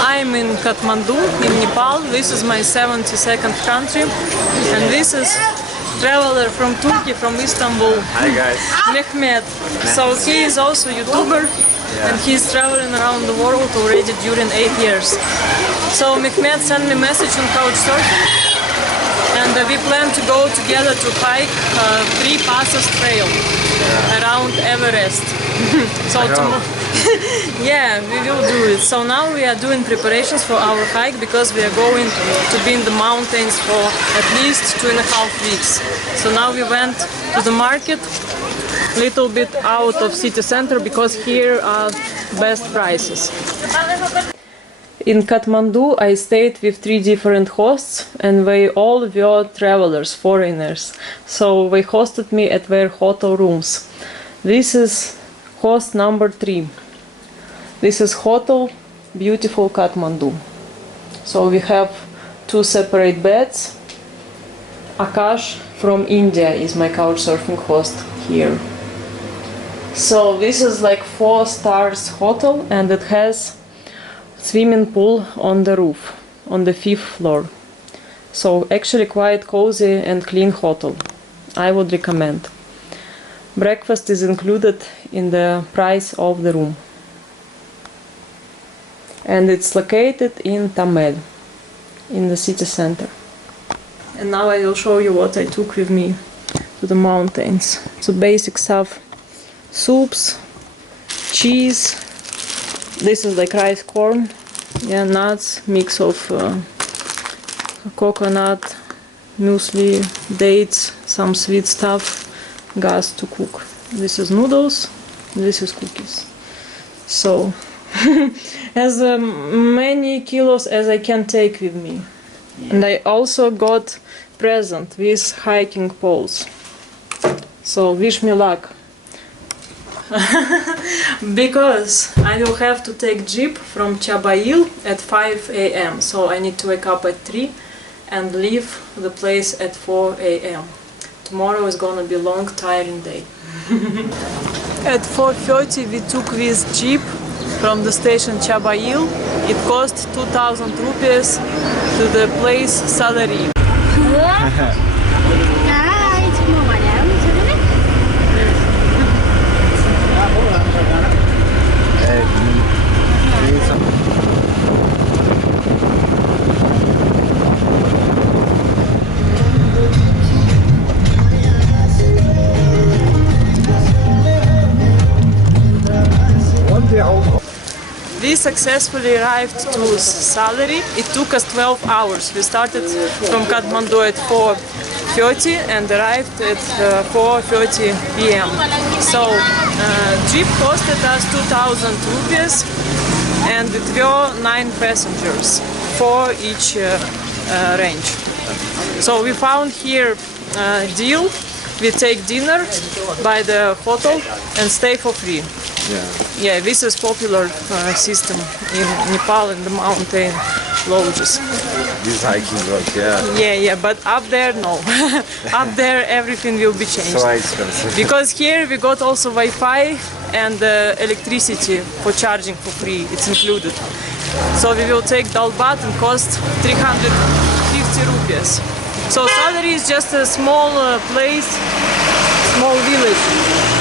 I'm in Kathmandu, in Nepal. This is my 72nd country, and this is traveler from Turkey, from Istanbul. Hi guys. Mehmet. So he is also YouTuber, and he's traveling around the world already during 8 years. So Mehmet sent me a message on Couchsurfing, and we plan to go together to hike 3 passes trail around Everest. So yeah, we will do it. So now we are doing preparations for our hike because we are going to be in the mountains for at least 2.5 weeks. So now we went to the market, little bit out of city center, because here are best prices. In Kathmandu I stayed with 3 different hosts, and they all were travelers, foreigners. So they hosted me at their hotel rooms. This is host number 3. This is hotel, beautiful Kathmandu. So we have 2 separate beds. Akash from India is my couchsurfing host here. So this is like 4 stars hotel, and it has swimming pool on the roof, on the 5th floor. So actually quite cozy and clean hotel. I would recommend. Breakfast is included in the price of the room. And it's located in Tamel, in the city center. And now I will show you what I took with me to the mountains. So basic stuff: soups, cheese, this is like rice corn, yeah, nuts, mix of coconut, muesli, dates, some sweet stuff, gas to cook. This is noodles, this is cookies. So as many kilos as I can take with me. And I also got present with hiking poles. So wish me luck. Because I will have to take jeep from Chabail at 5 a.m. So I need to wake up at 3 and leave the place at 4 a.m. Tomorrow is gonna be a long, tiring day. At 4:30 we took this jeep from the station Chabail. It cost 2,000 rupees to the place Salleri. We successfully arrived to Salleri. It took us 12 hours. We started from Kathmandu at 4:30 and arrived at 4:30 p.m. So jeep costed us 2,000 rupees, and it were 9 passengers, 4 each range. So we found here a deal. We take dinner by the hotel and stay for free. Yeah, this is popular system in Nepal, in the mountain lodges. This hiking road, Yeah, but up there, no. Up there, everything will be changed. So expensive. Because here we got also Wi-Fi and electricity for charging for free. It's included. So we will take Dalbat and cost 350 rupees. So Salleri is just a small place, small village,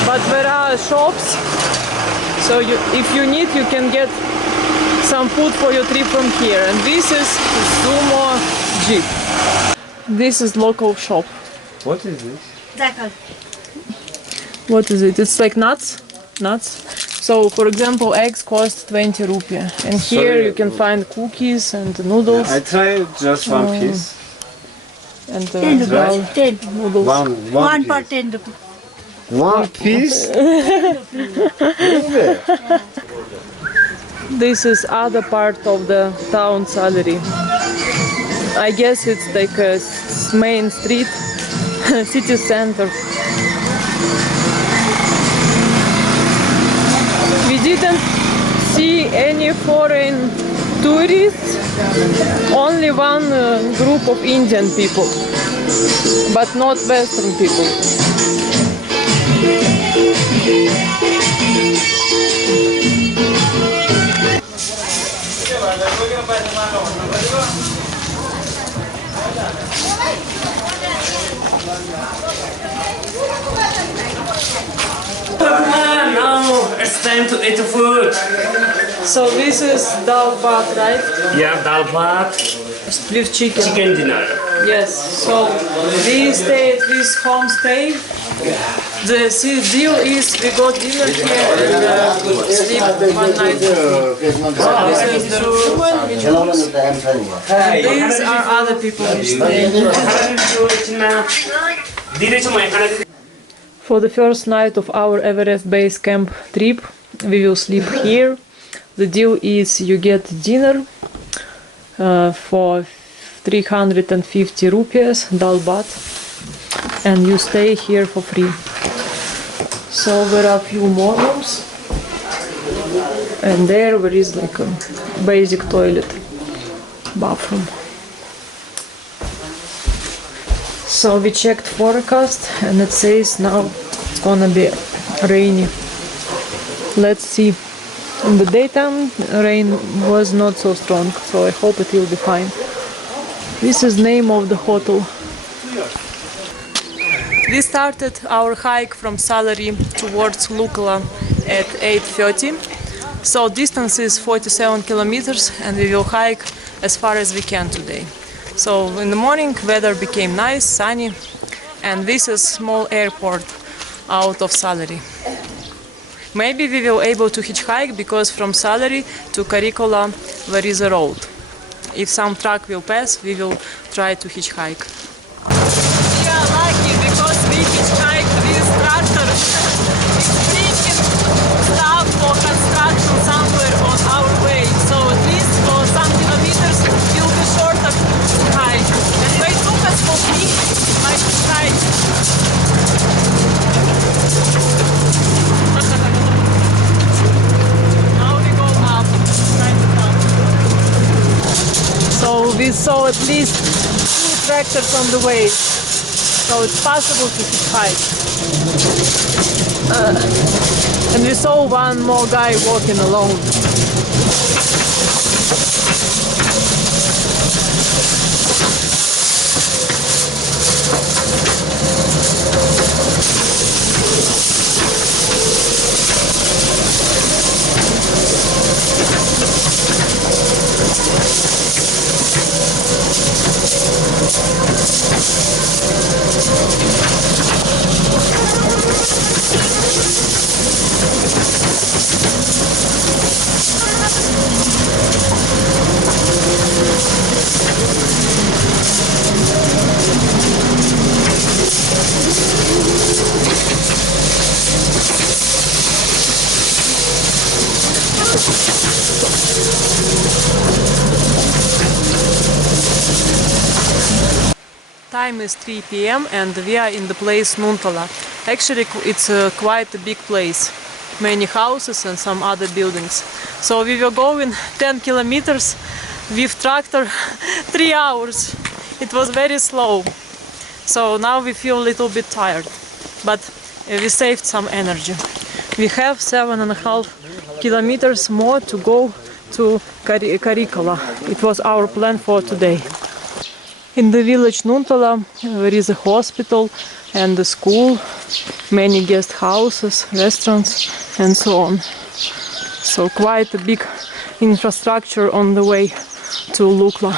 but there are shops. So if you need, you can get some food for your trip from here. And this is Sumo Jeep. This is local shop. What is this? What is it? It's like nuts. So for example, eggs cost 20 rupiah. And here you can find cookies and noodles. I tried just one piece. And 10 noodles. One for piece. 10 rupees. One piece? This is other part of the town Salleri. I guess it's like a main street, city center. We didn't see any foreign tourists, only one group of Indian people, but not Western people. Now it's time to eat food. So this is dal bhat, right? Yeah, dal bhat, With chicken. chicken dinner. Yes. So we stay at this homestay. The deal is we got dinner here and sleep one night. This is the room which rooms. And these are other people which stay. For the first night of our Everest base camp trip, we will sleep here. The deal is you get dinner for 350 rupees, dal bhat, and you stay here for free. So there are a few more rooms, and there is like a basic toilet, bathroom. So we checked forecast and it says now it's gonna be rainy. Let's see. In the daytime rain was not so strong, so I hope it will be fine. This is name of the hotel. We started our hike from Salleri towards Lukla at 8:30. So distance is 47 kilometers and we will hike as far as we can today. So in the morning weather became nice, sunny, and this is small airport out of Salleri. Maybe we will able to hitchhike because from Salleri to Karikola there is a road. If some truck will pass, we will try to hitchhike. We are lucky because we hitchhike this tractor. It's bringing stuff for construction somewhere on our way. So at least for some kilometers it will be shorter to hike. And they took us for free by hitchhike. Now we go up. So we saw at least 2 tractors on the way. So it's possible to hitchhike. And we saw one more guy walking alone. Time is 3 p.m. and we are in the place Nuntala. Actually it's quite a big place. Many houses and some other buildings. So we were going 10 kilometers with tractor 3 hours. It was very slow. So now we feel a little bit tired. But we saved some energy. We have 7.5 kilometers more to go to Karikola. It was our plan for today. In the village Nuntala there is a hospital and a school, many guest houses, restaurants and so on. So quite a big infrastructure on the way to Lukla.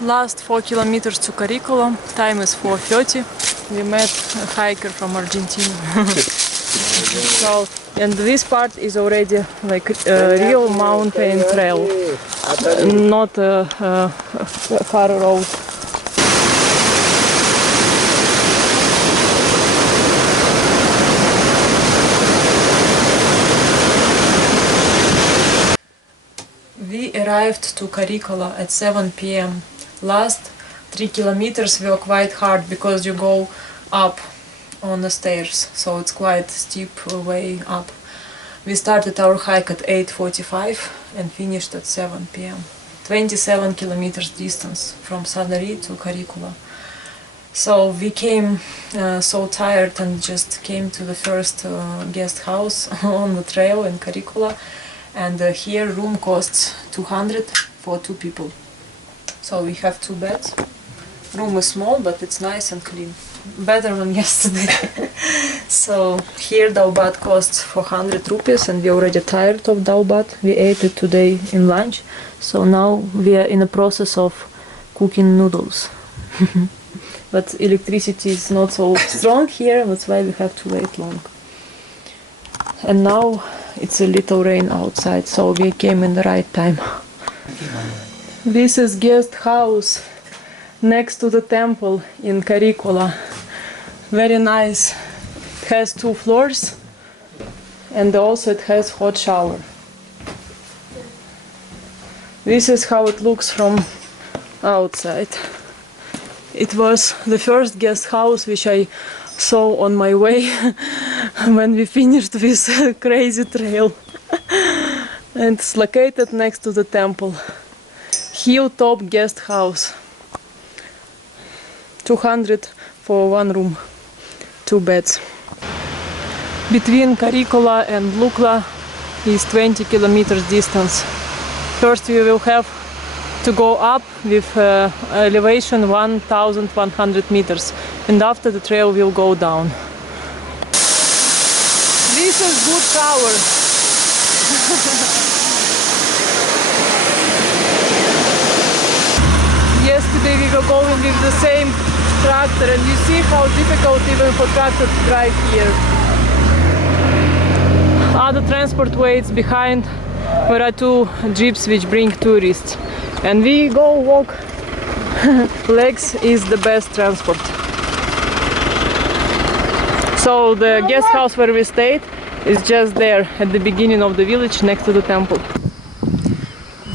Last 4 kilometers to Karikola, time is 4:30. We met a hiker from Argentina. So, and this part is already like a real mountain trail, not a car road. We arrived to Karikola at 7 p.m. Last 3 kilometers were quite hard because you go up on the stairs, so it's quite steep way up. We started our hike at 8:45 and finished at 7 p.m. 27 kilometers distance from Salleri to Karikola. So we came so tired and just came to the first guest house on the trail in Karikola, and here room costs 200 for 2 people. So we have 2 beds. Room is small, but it's nice and clean. Better than yesterday. So here dal bhat costs 400 rupees, and we already tired of dal bhat. We ate it today in lunch, so now we are in the process of cooking noodles. But electricity is not so strong here, that's why we have to wait long. And now it's a little rain outside, so we came in the right time. This is guest house next to the temple in Karikula. Very nice. It has 2 floors, and also it has hot shower. This is how it looks from outside. It was the first guest house which I saw on my way when we finished this crazy trail. And it's located next to the temple. Hilltop guest house. 200 for 1 room, 2 beds. Between Karikula and Lukla is 20 kilometers distance. First we will have to go up with elevation 1100 meters, and after the trail will go down. This is good shower. Yesterday we were going with the same tractor, and you see how difficult even for tractor to drive here. Other transport ways behind, there are 2 jeeps which bring tourists. And we go walk. Legs is the best transport. So the guest house where we stayed is just there at the beginning of the village next to the temple.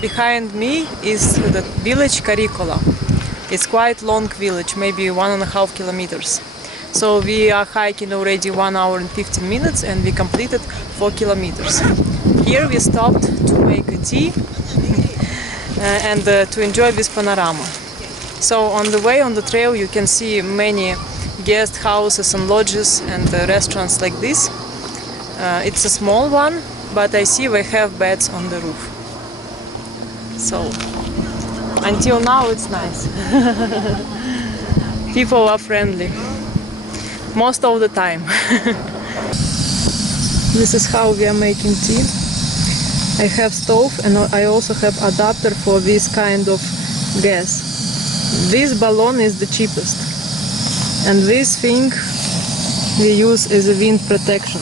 Behind me is the village Karikula. It's quite long village, maybe 1.5 kilometers. So we are hiking already 1 hour and 15 minutes, and we completed 4 kilometers. Here we stopped to make a tea and to enjoy this panorama. So on the way on the trail you can see many guest houses and lodges and restaurants like this. It's a small one, but I see they have beds on the roof. So until now it's nice. People are friendly most of the time. This is how we are making tea. I have stove, and I also have adapter for this kind of gas. This balloon is the cheapest, and this thing we use as a wind protection.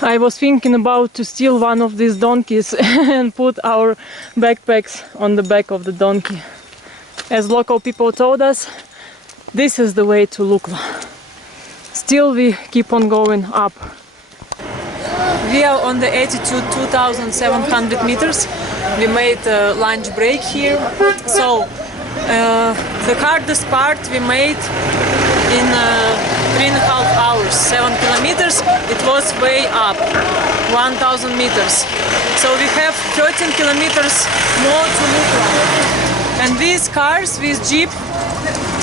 I was thinking about to steal one of these donkeys and put our backpacks on the back of the donkey. As local people told us, this is the way to Lukla. Still we keep on going up. We are on the altitude 2,700 meters. We made a lunch break here. So the hardest part we made in 3.5 hours, 7 kilometers. It was way up, 1,000 meters. So we have 13 kilometers more to Lukla. And these cars, this jeep,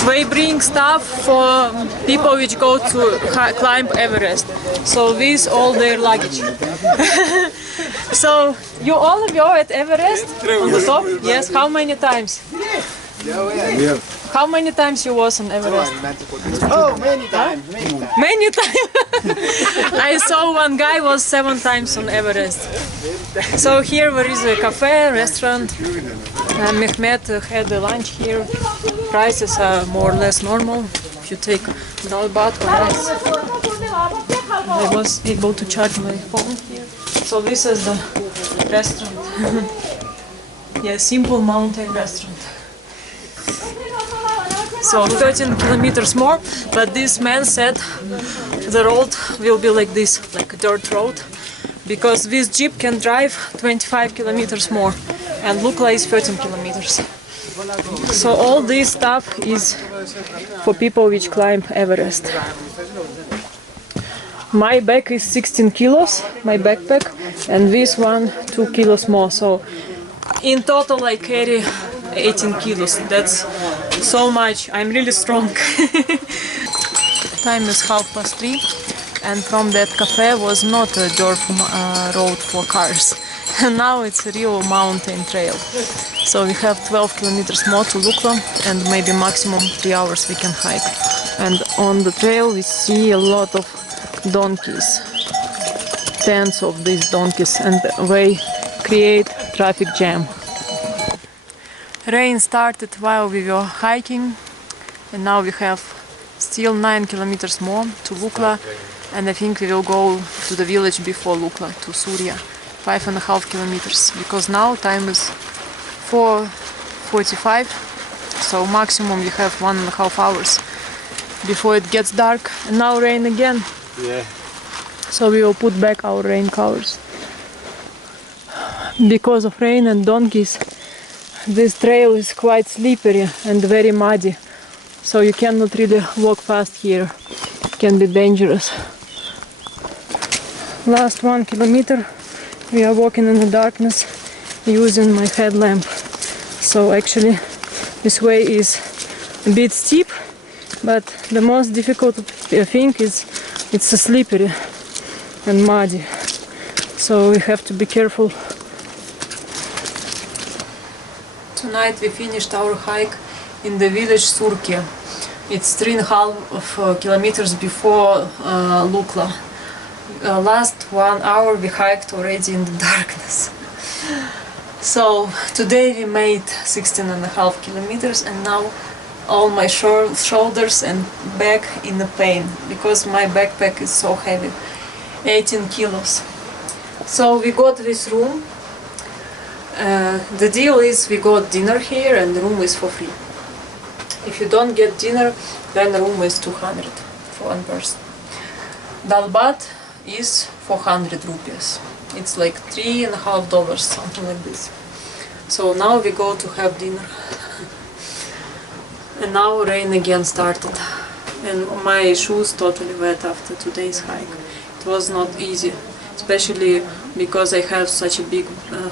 they bring stuff for people which go to climb Everest. So this all their luggage. So you all go at Everest on the top? Yes. How many times? How many times you was on Everest? Oh, many times. Many times. I saw one guy was 7 times on Everest. So here there is a cafe, restaurant. Mehmet had a lunch here. Prices are more or less normal. If you take dal bhat or rice. I was able to charge my phone here. So this is the restaurant. Yeah, simple mountain restaurant. So 13 kilometers more, but this man said the road will be like this, like a dirt road, because this jeep can drive 25 kilometers more, and Lukla is 13 kilometers. So all this stuff is for people which climb Everest. My bag is 16 kilos, my backpack, and this one 2 kilos more. So in total I carry 18 kilos. That's so much. I'm really strong. Time is 3:30. and from that cafe was not a dirt road for cars. And now it's a real mountain trail. So we have 12 kilometers more to Lukla, and maybe maximum 3 hours we can hike. And on the trail we see a lot of donkeys, tens of these donkeys, and they create traffic jam. Rain started while we were hiking, and now we have still 9 kilometers more to Lukla, and I think we will go to the village before Lukla, to Surya, 5.5 kilometers, because now time is 4:45, so maximum we have 1.5 hours before it gets dark. And now rain again. Yeah. So we will put back our rain covers. Because of rain and donkeys, this trail is quite slippery and very muddy, so you cannot really walk fast here. It can be dangerous. Last 1 kilometer we are walking in the darkness using my headlamp. So actually this way is a bit steep, but the most difficult thing is it's slippery and muddy, so we have to be careful. Tonight we finished our hike in the village Surke. It's 3.5 kilometers before Lukla. Last 1 hour we hiked already in the darkness. So today we made 16.5 kilometers, and now all my shoulders and back in the pain because my backpack is so heavy, 18 kilos. So we got this room. The deal is we got dinner here and the room is for free. If you don't get dinner, then the room is 200 for one person. Dalbat is 400 rupees. It's like $3.50, something like this. So now we go to have dinner. And now rain again started. And my shoes totally wet after today's hike. It was not easy, especially because I have such a big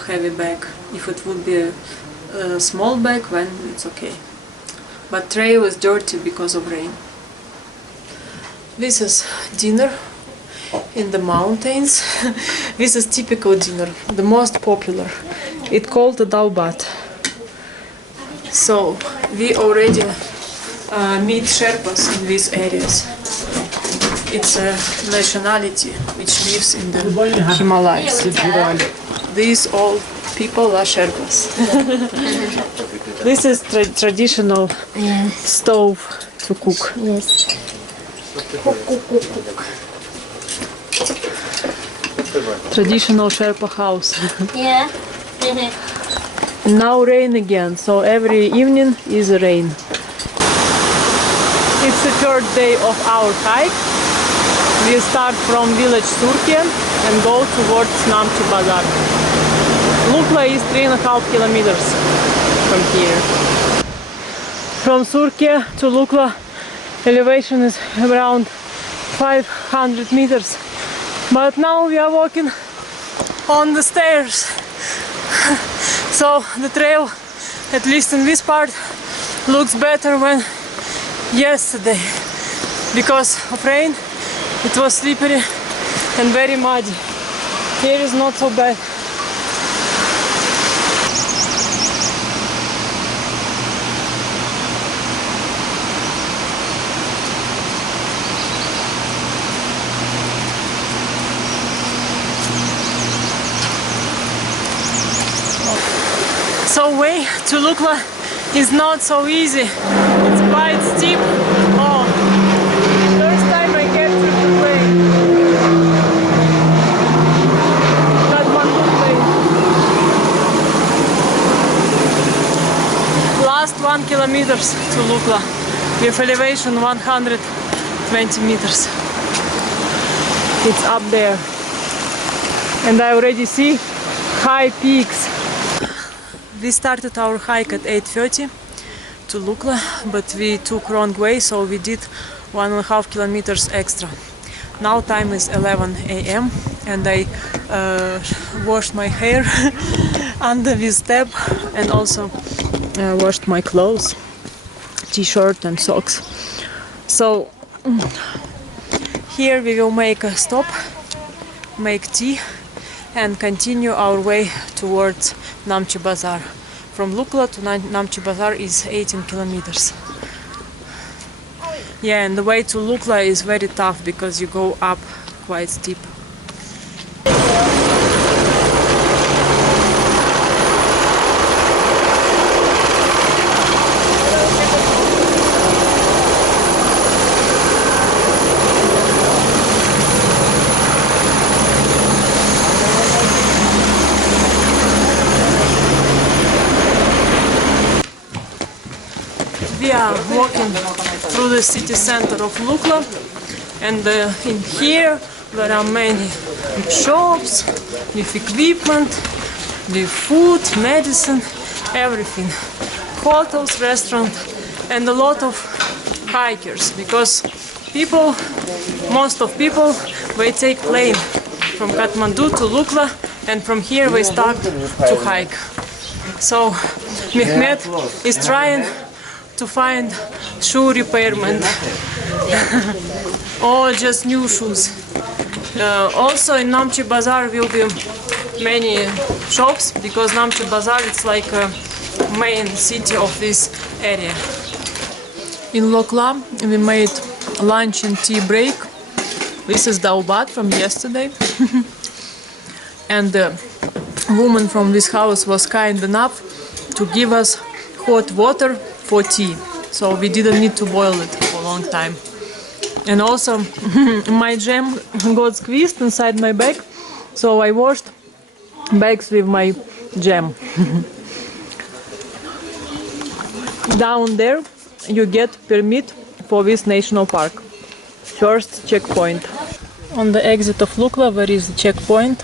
heavy bag. If it would be a small bag, then it's okay. But trail is dirty because of rain. This is dinner in the mountains. This is typical dinner, the most popular. It's called the dalbat. So we already meet Sherpas in these areas. It's a nationality which lives in the Himalayas. These all people are Sherpas. This is traditional stove to cook. Yes. Traditional Sherpa house. Yeah. Now rain again, so every evening is rain. It's the third day of our hike. We start from village Surke and go towards Namchi Bazar. Lukla is 3.5 kilometers from here. From Surke to Lukla, elevation is around 500 meters. But now we are walking on the stairs. So the trail, at least in this part, looks better than yesterday. Because of rain, it was slippery and very muddy. Here is not so bad. So way to Lukla is not so easy. It's quite steep. Oh, first time I get to the plane. Kathmandu plane. Last 1 kilometers to Lukla with elevation 120 meters. It's up there. And I already see high peaks. We started our hike at 8:30 to Lukla, but we took wrong way, so we did 1.5 kilometers extra. Now time is 11 a.m. and I washed my hair under this tap and also washed my clothes, t-shirt and socks. So Here we will make a stop, make tea, and continue our way towards Namche Bazaar. From Lukla to Namche Bazaar is 18 kilometers. Yeah, and the way to Lukla is very tough because you go up quite steep. We are walking through the city center of Lukla, and in here there are many shops with equipment, with food, medicine, everything. Hotels, restaurants, and a lot of hikers, because most of people, they take plane from Kathmandu to Lukla, and from here they start to hike. So Mehmet is trying to find shoe repairment or just new shoes. Also in Namche Bazaar will be many shops, because Namche Bazaar is like a main city of this area. In Lukla we made lunch and tea break. This is daubat from yesterday. And the woman from this house was kind enough to give us hot water for tea, so we didn't need to boil it for a long time. And also my jam got squeezed inside my bag, so I washed bags with my jam. Down there you get permit for this national park. First checkpoint. On the exit of Lukla there is a checkpoint.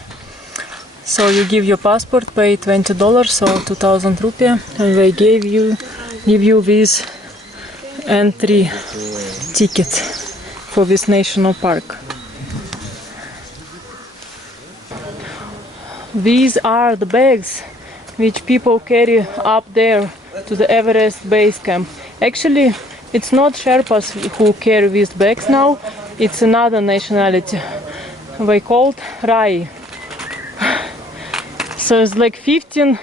So you give your passport, pay $20, so 2000 rupiah, and they give you this entry ticket for this national park. These are the bags which people carry up there to the Everest base camp. Actually, it's not Sherpas who carry these bags now, it's another nationality. They called Rai. So it's like 15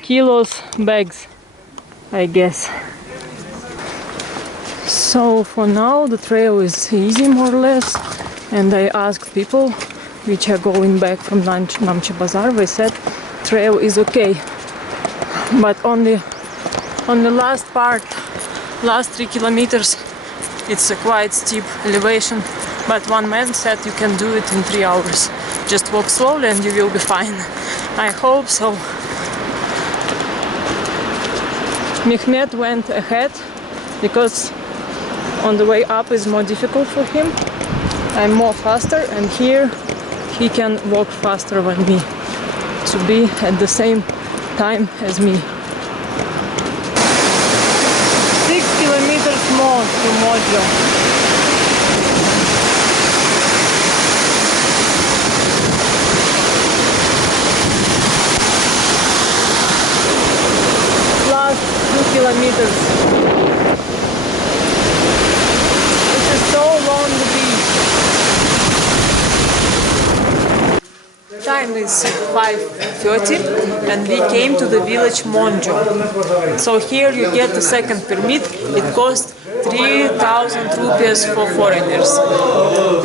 kilos bags, I guess. So for now the trail is easy, more or less, and I asked people which are going back from Namche Bazaar. They said trail is okay, but on the last part, last 3 kilometers, it's a quite steep elevation. But one man said you can do it in 3 hours. Just walk slowly and you will be fine. I hope so. Mehmet went ahead because on the way up is more difficult for him. I'm more faster, and here he can walk faster than me to be at the same time as me. 6 kilometers more to Mojo. Kilometers. This is so long to reach. Time is 5:30 and we came to the village Monjo. So here you get the second permit. It costs 3,000 rupees for foreigners.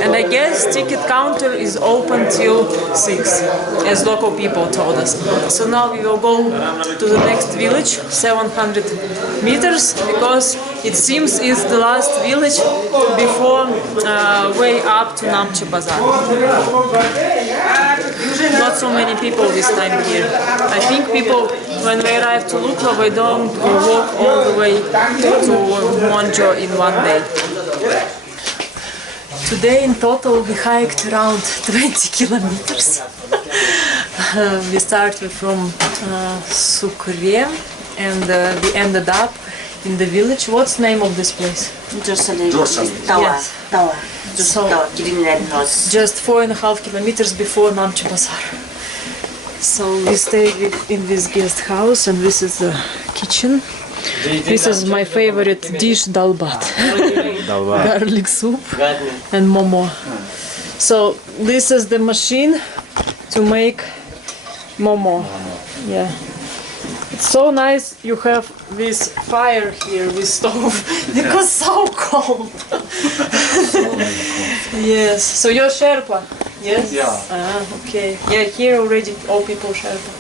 And I guess ticket counter is open till 6, as local people told us. So now we will go to the next village, 700 meters, because it seems it's the last village before way up to Namche Bazaar. Not so many people this time here. I think people, when they arrive to Lukla, they don't walk all the way to Monjo in one day. Today in total we hiked around 20 kilometers. We started from Sukre and we ended up in the village. What's the name of this place? Yes. So, just 4.5 kilometers before Namche Bazaar. So we stayed in this guest house, and this is the kitchen. This is my favorite dish, dalbat. Garlic soup and momo. So this is the machine to make momo. Yeah. It's so nice you have this fire here with stove because so cold. Yes. So you're Sherpa? Yes? Yeah. Ah, okay. Yeah, here already all people Sherpa.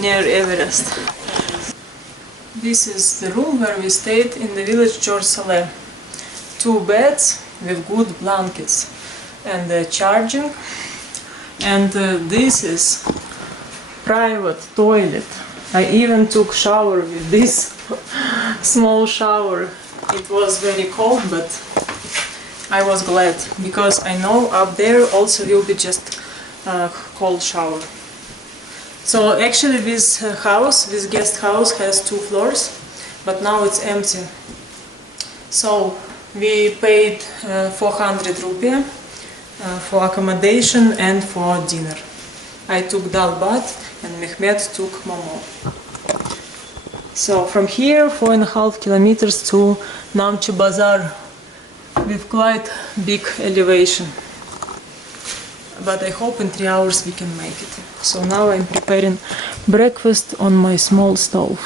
Near Everest. This is the room where we stayed in the village George Salleri. 2 beds with good blankets and charging. And this is private toilet. I even took shower with this small shower. It was very cold, but I was glad because I know up there also will be just cold shower. So actually this house, this guest house has 2 floors, but now it's empty. So we paid 400 rupiah for accommodation and for dinner. I took dalbat and Mehmet took momo. So from here 4.5 kilometers to Namche Bazaar with quite big elevation. But I hope in 3 hours we can make it. So now I'm preparing breakfast on my small stove.